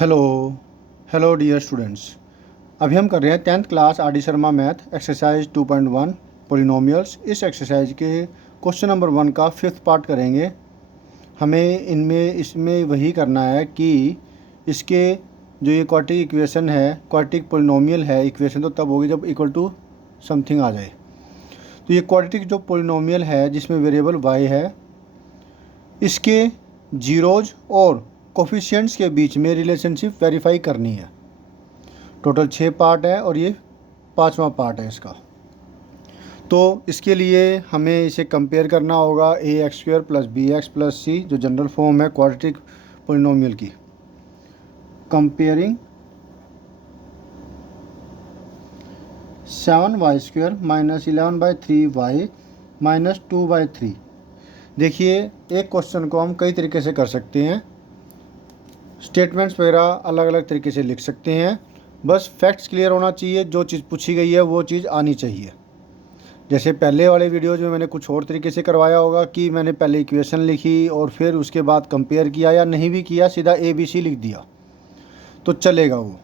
Hello hello dear students. अभी हम कर रहे हैं 10th class R D Sharma math exercise 2.1 polynomials. इस एक्सरसाइज के क्वेश्चन नंबर 1 का 5th पार्ट करेंगे। हमें इसमें वही करना है कि इसके जो ये क्वाड्रेटिक इक्वेशन है, क्वाड्रेटिक पोलिनोमियल है, इक्वेशन तो तब होगी जब इक्वल टू समथिंग आ जाए। तो ये क्वाड्रेटिक जो पोलिनोमियल है जिसमें वेरिएबल वाई है, इसके जीरोज और कोफिशिएंट्स के बीच में रिलेशनशिप वेरीफाई करनी है। टोटल 6 पार्ट है और ये 5वां पार्ट है इसका। तो इसके लिए हमें इसे कंपेयर करना होगा A X square plus B X plus C, जो जनरल फॉर्म है क्वाड्रेटिक पोलिनोमियल की। Comparing 7y square minus 11/3y minus 2/3। देखिए, एक क्वेश्चन को हम कई तरीके से कर सकते हैं। स्टेटमेंट्स वगैरह अलग अलग तरीके से लिख सकते हैं। बस फैक्ट्स क्लियर होना चाहिए, जो चीज़ पूछी गई है वो चीज़ आनी चाहिए। जैसे पहले वाले वीडियोज़ में मैंने कुछ और तरीके से करवाया होगा कि मैंने पहले इक्वेशन लिखी और फिर उसके बाद कंपेयर किया, या नहीं भी किया, सीधा ABC लिख दिया तो चलेगा वो,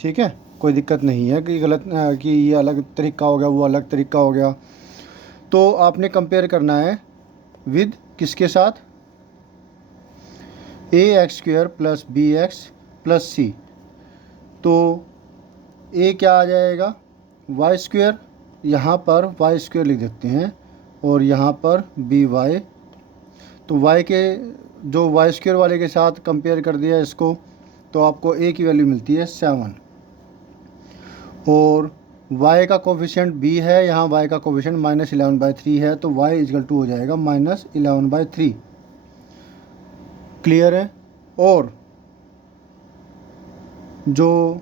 ठीक है। कोई दिक्कत नहीं है कि गलत कि ये अलग तरीका हो गया, वो अलग तरीका हो गया। तो आपने कंपेयर करना है विद किसके साथ, A X square plus B X plus C. तो ए क्या आ जाएगा, वाई स्क्वायर, यहाँ पर वाई स्क्वायर लिख देते हैं और यहाँ पर बी वाई। तो वाई के जो वाई स्क्वायर वाले के साथ कंपेयर कर दिया इसको, तो आपको ए की वैल्यू मिलती है 7 और y का कोफिशिएंट b है, यहाँ y का कोफिशिएंट -11/3 है, तो y इजकल टू हो जाएगा -11/3। क्लियर है। और जो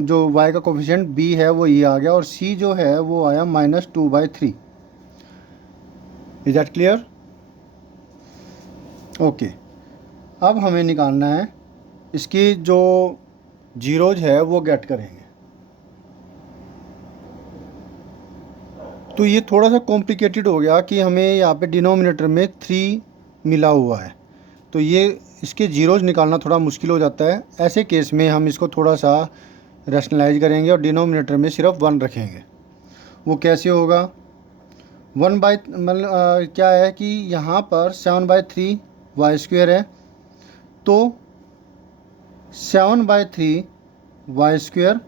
जो y का कोफिशिएंट b है वो ये आ गया, और c जो है वो आया -2/3। Is that clear? ओके। अब हमें निकालना है इसकी जो जीरोज है वो गेट करेंगे। तो ये थोड़ा सा कॉम्प्लिकेटेड हो गया कि हमें यहाँ पे डिनोमिनेटर में 3 मिला हुआ है, तो ये इसके जीरोज निकालना थोड़ा मुश्किल हो जाता है। ऐसे केस में हम इसको थोड़ा सा रैशनलाइज करेंगे और डिनोमिनेटर में सिर्फ 1 रखेंगे। वो कैसे होगा, 1 बाई मतलब क्या है कि यहाँ पर 7/3 वाई स्क्वायर है, तो 7/3 वाई स्क्वायर,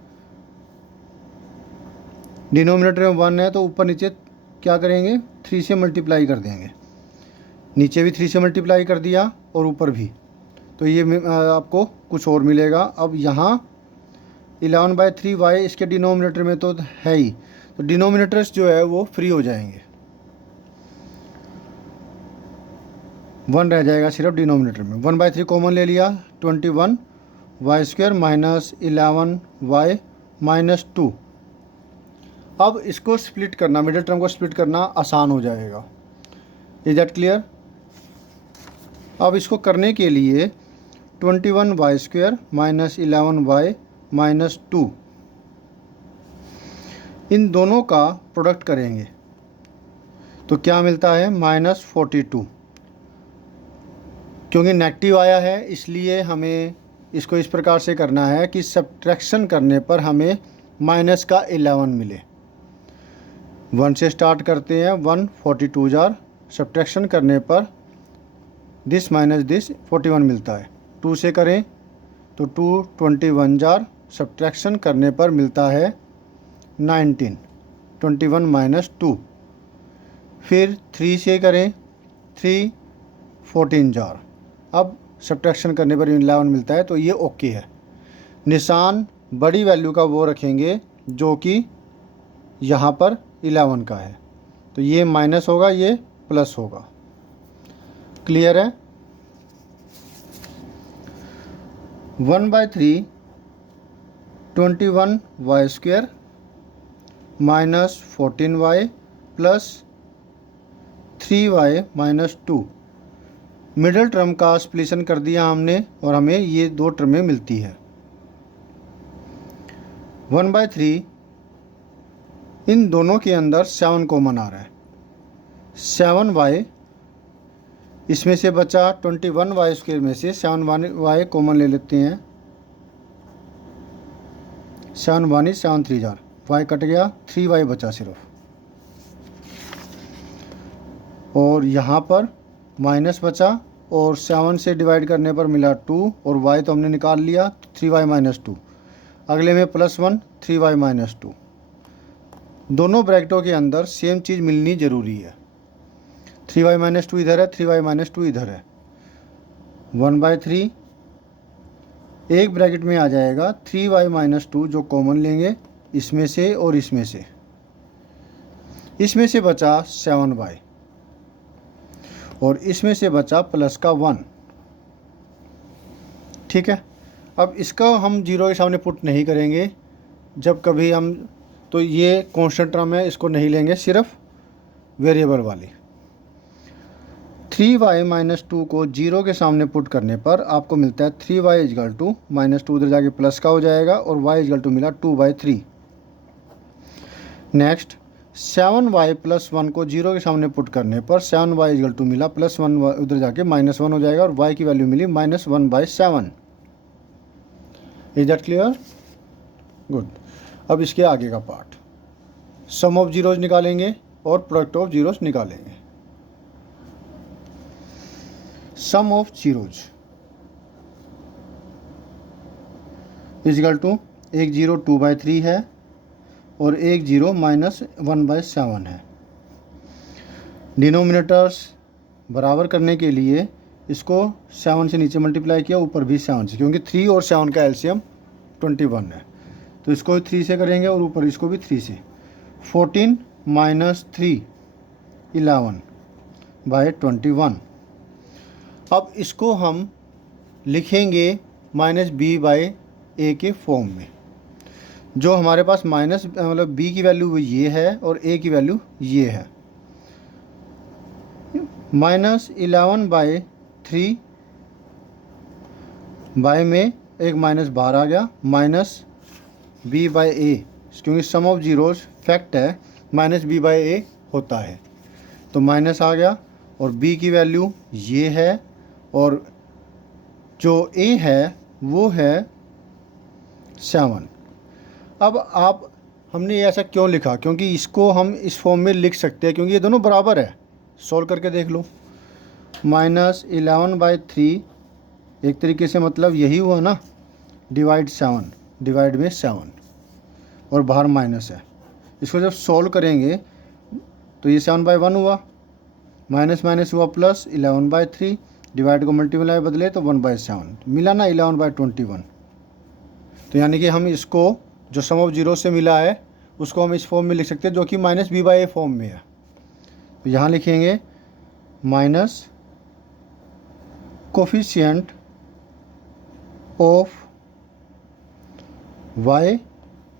डिनोमिनेटर में 1 है तो ऊपर नीचे क्या करेंगे, 3 से मल्टीप्लाई कर देंगे। नीचे भी 3 से मल्टीप्लाई कर दिया और ऊपर भी, तो ये आपको कुछ और मिलेगा। अब यहाँ 11/3 वाई इसके डिनोमिनेटर में तो है ही, तो डिनोमिनेटर्स जो है वो फ्री हो जाएंगे, 1 रह जाएगा सिर्फ डिनोमिनेटर में। 1/3 कॉमन ले लिया, 21 y square minus 11 y minus 2। अब इसको स्प्लिट करना, मिडिल टर्म को स्प्लिट करना आसान हो जाएगा। Is that clear? अब इसको करने के लिए 21 y square minus 11 y minus 2, इन दोनों का प्रोडक्ट करेंगे तो क्या मिलता है, -42। क्योंकि नेगेटिव आया है इसलिए हमें इसको इस प्रकार से करना है कि सब्ट्रैक्शन करने पर हमें माइनस का 11 मिले। 1 से स्टार्ट करते हैं, 1 42 जार, सब्ट्रैक्शन करने पर दिस माइनस दिस 41 मिलता है। 2 से करें तो 2 21 जार, सब्ट्रैक्शन करने पर मिलता है 19, 21 माइनस 2। फिर 3 से करें, 3 14 जार, अब सब्ट्रैक्शन करने पर 11 मिलता है, तो ये ओके है। निशान बड़ी वैल्यू का वो रखेंगे जो कि यहाँ पर 11 का है, तो ये माइनस होगा, ये प्लस होगा। क्लियर है? 1/3 21 y square minus 14 y plus 3 y minus 2। Middle term का स्प्लिशन कर दिया हमने और हमें ये 2 टर्में मिलती है। 1/3, इन दोनों के अंदर 7 कॉमन आ रहा है, 7 वाई इसमें से बचा 21y² में से 7y कॉमन ले लेते हैं। 7 1 7 3 जार, y कट गया, 3y बचा सिर्फ। और यहाँ पर माइनस बचा और 7 से डिवाइड करने पर मिला 2 और y तो हमने निकाल लिया 3y - 2। अगले में +1 3y - 2। दोनों ब्रैकेटों के अंदर सेम चीज़ मिलनी ज़रूरी है। 3y - 2 इधर है, 3y - 2 इधर है। 1/3 एक ब्रैकेट में आ जाएगा 3y - 2 जो कॉमन लेंगे इसमें से और इसमें से। इसमें से बचा 7y और इसमें से बचा प्लस का 1। ठीक है, अब इसका हम 0 के सामने पुट नहीं करेंगे जब कभी हम, तो ये कांस्टेंट टर्म है, इसको नहीं लेंगे, सिर्फ वेरिएबल वाली। 3y - 2 को 0 के सामने पुट करने पर आपको मिलता है 3y = -2, उधर जाके प्लस का हो जाएगा और y = मिला 2/3। नेक्स्ट 7y + 1 को 0 के सामने पुट करने पर 7y = मिला +1, उधर जाके -1 हो जाएगा और y की वैल्यू मिली -1/7। Is that clear? गुड। अब इसके आगे का पार्ट, सम ऑफ जीरोज निकालेंगे और प्रोडक्ट ऑफ जीरोज निकालेंगे। सम ऑफ जीरोज = एक 0 2/3 है और एक 0 -1/7 है। डिनोमिनेटर्स बराबर करने के लिए इसको 7 से नीचे मल्टीप्लाई किया, ऊपर भी 7 से, क्योंकि 3 और 7 का एलसीएम 21 है, तो इसको 3 से करेंगे और ऊपर इसको भी 3 से। 14 - 3 11/21। अब इसको हम लिखेंगे -b/a के फॉर्म में। जो हमारे पास माइनस मतलब b की वैल्यू ये है और a की वैल्यू ये है। -11/3 बाय में एक माइनस बाहर आ गया, -b/a, क्योंकि सम ऑफ जीरोस फैक्ट है -b/a होता है, तो माइनस आ गया और b की वैल्यू ये है और जो a है वो है 7। अब हमने ये ऐसा क्यों लिखा, क्योंकि इसको हम इस फॉर्म में लिख सकते हैं क्योंकि ये दोनों बराबर है। सॉल्व करके देख लो। -11/3 एक तरीके से मतलब यही हुआ ना, डिवाइड 7, डिवाइड में 7 और बाहर माइनस है। इसको जब सॉल्व करेंगे तो ये 7/1 हुआ, माइनस माइनस हुआ प्लस, 11/3 डिवाइड को मल्टीप्लाई बदले तो 1/7 मिला ना, 11/21। तो यानी कि हम इसको जो सम ऑफ जीरो से मिला है उसको हम इस फॉर्म में लिख सकते हैं जो कि -b/a फॉर्म में है। तो यहाँ लिखेंगे minus coefficient of y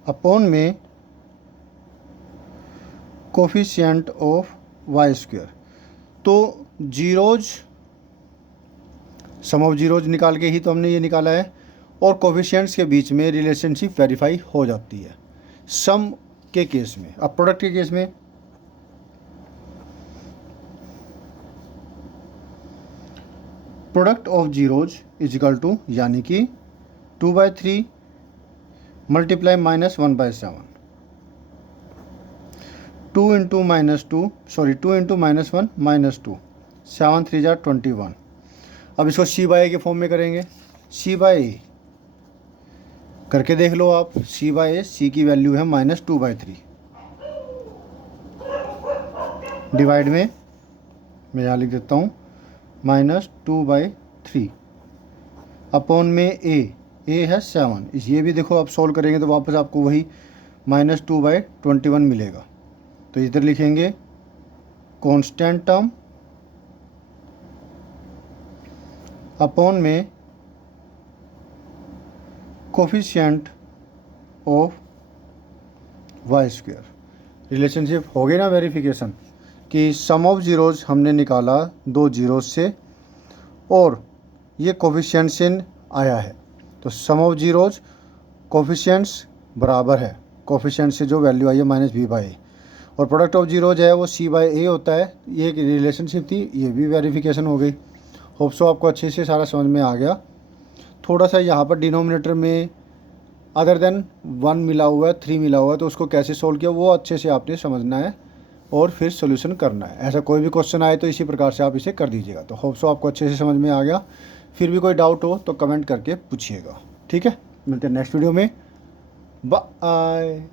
upon में कोफिशिएंट ऑफ y²। तो जीरोज, सम ऑफ जीरोज निकाल के ही तो हमने ये निकाला है और कोफिशिएंट्स के बीच में रिलेशनशिप वेरीफाई हो जाती है सम के केस में। अब प्रोडक्ट के केस में प्रोडक्ट ऑफ जीरोज = यानी कि 2/3 मल्टीप्लाई -1/7, 2 × -2 सॉरी 2 × -1 -2, 7 3 = 21। अब इसको c/a के फॉर्म में करेंगे। c/a करके देख लो आप। c/a, c की वैल्यू है -2/3, डिवाइड में मैं यहाँ लिख देता हूँ -2/3 अपॉन में a है 7। ये भी देखो आप सॉल्व करेंगे तो वापस आपको वही -2/21 मिलेगा। तो इधर लिखेंगे कांस्टेंट टर्म अपॉन में कोफिशिएंट ऑफ y²। रिलेशनशिप हो गई ना वेरिफिकेशन कि सम ऑफ जीरोज हमने निकाला दो जीरोज से और ये कोफिशिएंट से आया है, तो सम ऑफ जीरोज कोफिशिएंट्स बराबर है, कोफिशिएंट से जो वैल्यू आई है -b/a, और प्रोडक्ट ऑफ जीरोज है वो C/A होता है। ये एक रिलेशनशिप थी, ये भी वेरिफिकेशन हो गई। होप सो आपको अच्छे से सारा समझ में आ गया। थोड़ा सा यहाँ पर डिनोमिनेटर में अदर देन 1 मिला हुआ है, 3 मिला हुआ है, तो उसको कैसे सोल्व किया वो अच्छे से आपने समझना है और फिर सोल्यूशन करना है। ऐसा कोई भी क्वेश्चन आए तो इसी प्रकार से आप इसे कर दीजिएगा। तो होप सो आपको अच्छे से समझ में आ गया। फिर भी कोई डाउट हो तो कमेंट करके पूछिएगा। ठीक है, मिलते हैं नेक्स्ट वीडियो में। बाय।